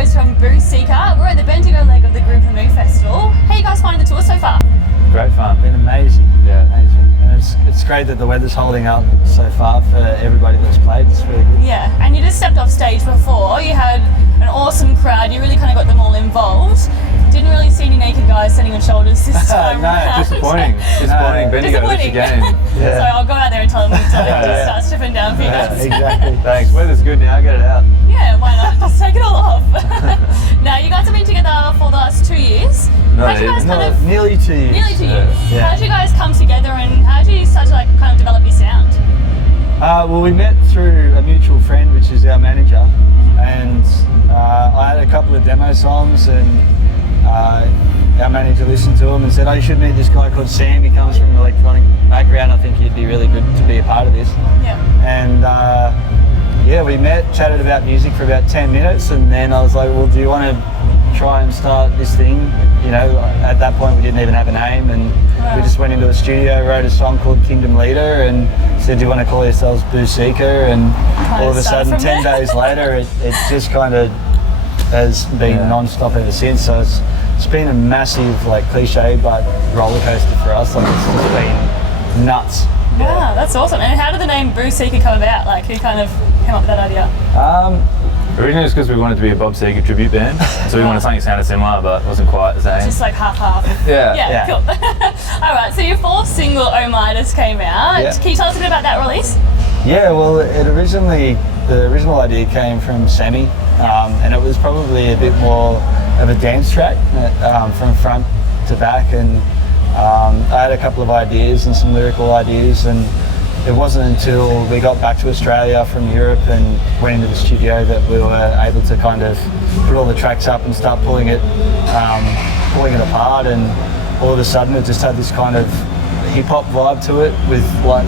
boys from Boo Seeka. We're at the Bendigo leg of the Groovin The Moo festival. How are you guys finding the tour so far? Great fun. Been amazing. Yeah. Amazing. And it's great that the weather's holding up so far for everybody that's played. It's really good. Yeah, and you just stepped off stage before. You had an awesome crowd. You really kind of got them all involved. Didn't really see any naked guys standing on shoulders this time. No, Disappointing. Bendigo, that's your game. Yeah. So I'll go out there and tell them to start stripping down for you guys. Exactly. Thanks. Weather's good now. Get it out. Yeah, why not? Just take it all off. Now, you guys have been together for the last 2 years. Nearly 2 years. Nearly 2 years. Yeah. How did you guys come together and how did you start to kind of develop your sound? Well, we met through a mutual friend, which is our manager, and I had a couple of demo songs, and our manager listened to them and said, "Oh, you should meet this guy called Sam. He comes from an electronic background. I think he'd be really good to be a part of this." Yeah. And yeah, we met, chatted about music for about 10 minutes, and then I was like, "Well, do you want to try and start this thing?" You know, at that point we didn't even have a name, and we just went into the studio, wrote a song called Kingdom Leader, and said, "Do you want to call yourselves Boo Seeka?" And all of a sudden, 10 days later, it just kind of has been non-stop ever since. So it's been a massive, cliche, but roller coaster for us. It's just been nuts. Wow, that's awesome. And how did the name Boo Seeka come about? Who kind of came up with that idea? Originally, it's because we wanted to be a Bob Seger tribute band, so we wanted something that sounded similar, but wasn't quite the same. Just half-half. Yeah. Cool. All right, so your fourth single, Oh My, just came out. Yeah. Can you tell us a bit about that release? Yeah, well, the original idea came from Sammy, and it was probably a bit more of a dance track from front to back, and I had a couple of ideas and some lyrical ideas, and it wasn't until we got back to Australia from Europe and went into the studio that we were able to kind of put all the tracks up and start pulling it apart, and all of a sudden it just had this kind of hip-hop vibe to it with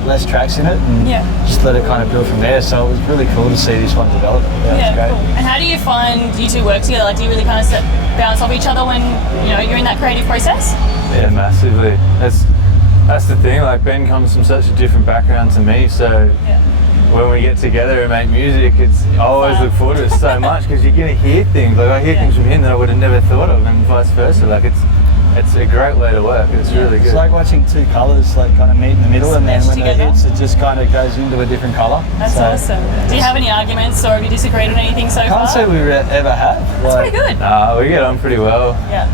less tracks in it, and just let it kind of build from there. So it was really cool to see this one develop. Yeah, great. Cool. And how do you find you two work together? Do you really kind of bounce off each other when you're in that creative process? Yeah, massively. That's the thing, Ben comes from such a different background to me, so when we get together and make music, I always look forward to it so much, because you're going to hear things, I hear things from him that I would have never thought of, and vice versa. It's a great way to work. It's really good. It's like watching two colours kind of meet in the middle, and then when it hits, it just kind of goes into a different colour. That's awesome. Do you have any arguments, or have you disagreed on anything so far? I can't say we ever have. That's pretty good. We get on pretty well. Yeah.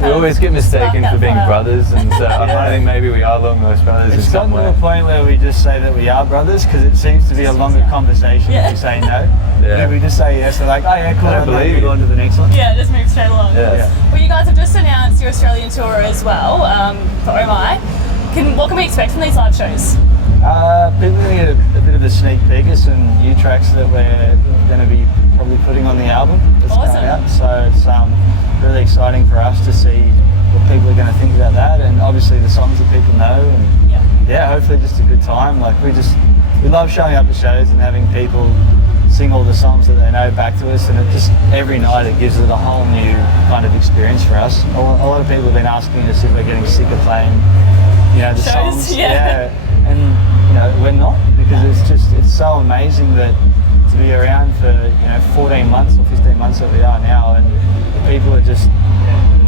We always get mistaken for being brothers, and so I think maybe we are long-lost brothers it's in some way. It's gotten to a point where we just say that we are brothers, because it seems to be a longer conversation if we say no. If we just say yes, they're like, "Oh yeah, cool, I believe go on to the next one." Yeah, just move straight along. Yeah. Well, you guys have just announced your Australian tour as well, for Oh My. What can we expect from these live shows? People are going to get a bit of a sneak peek of some new tracks that we're going to be probably putting on the album that's coming out. So it's really exciting for us to see what people are going to think about that, and obviously the songs that people know, and hopefully just a good time. We love showing up at shows and having people sing all the songs that they know back to us, and it just every night it gives it a whole new kind of experience for us. A lot of people have been asking us if we're getting sick of playing the shows, songs, and we're not, because it's so amazing that to be around for 14 months or 15 months that we are now, and people are just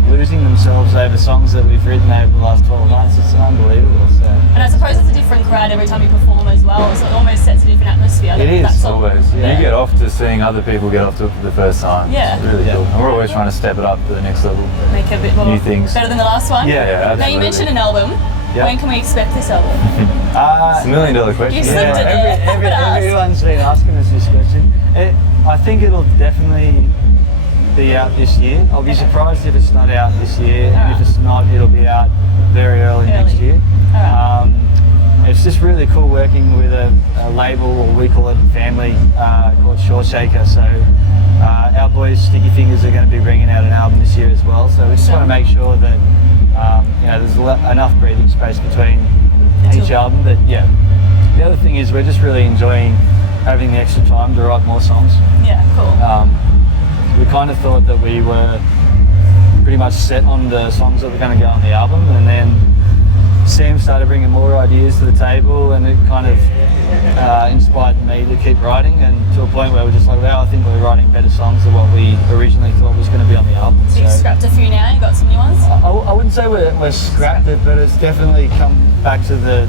losing themselves over songs that we've written over the last 12 months. It's unbelievable. So. And I suppose it's a different crowd every time you perform as well, so it almost sets a different atmosphere. It is, always. You get off to seeing other people get off to it for the first time. Yeah. It's really cool. And we're always trying to step it up to the next level. Make it a bit more new things. Better than the last one? Yeah, absolutely. Now you mentioned an album. When can we expect this album? It's $1 million question. You slipped it there. Everyone's been asking us this question. I think it'll definitely be out this year. I'll be surprised if it's not out this year, and if it's not, it'll be out very early next year. It's just really cool working with a label, or we call it family, called Shaker. So our boys Sticky Fingers are going to be bringing out an album this year as well. So we just want to make sure that there's enough breathing space between each album. But the other thing is we're just really enjoying having the extra time to write more songs. Yeah, cool. We kind of thought that we were pretty much set on the songs that were going to go on the album, and then Sam started bringing more ideas to the table, and it kind of inspired me to keep writing, and to a point where we're just like, wow, I think we're writing better songs than what we originally thought was going to be on the album. So you've scrapped a few now, you got some new ones? I wouldn't say we're scrapped it, but it's definitely come back to the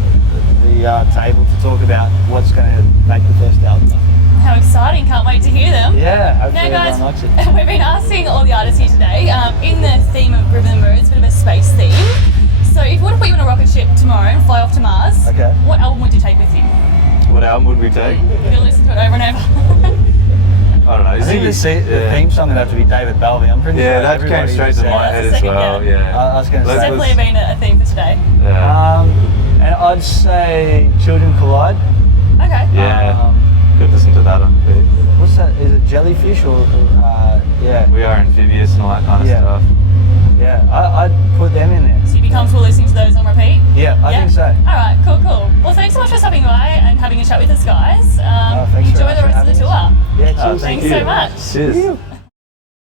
table to talk about what's going to make the first album. How exciting, can't wait to hear them. Yeah, hopefully Now guys, everyone likes it. we've been asking all the artists here today, in the theme of Groovin The Moo, it's a bit of a space theme. So if we were to put you on a rocket ship tomorrow and fly off to Mars, Okay. what album would you take with you? What album would we take? You'll listen to it over and over. I don't know. I think the theme song would have to be David Belvey. I'm pretty sure Yeah, that came everybody straight to said my that. head That's as the second, well. yeah. Yeah. I was going to It's say. definitely been a theme for today. Yeah. And I'd say Children Collide. Okay. Yeah. Could listen to that on repeat. What's that? Is it Jellyfish or yeah? We Are Amphibious and all that kind of Yeah. stuff. Yeah, I'd put them in there. So you'd be comfortable listening to those on repeat? Yeah, I think so. Alright, cool. Well, thanks so much for stopping by and having a chat with us, guys. Thanks very Enjoy much the for rest of the having tour. us. Yeah, cheers. Thanks so much. Cheers. Thank you.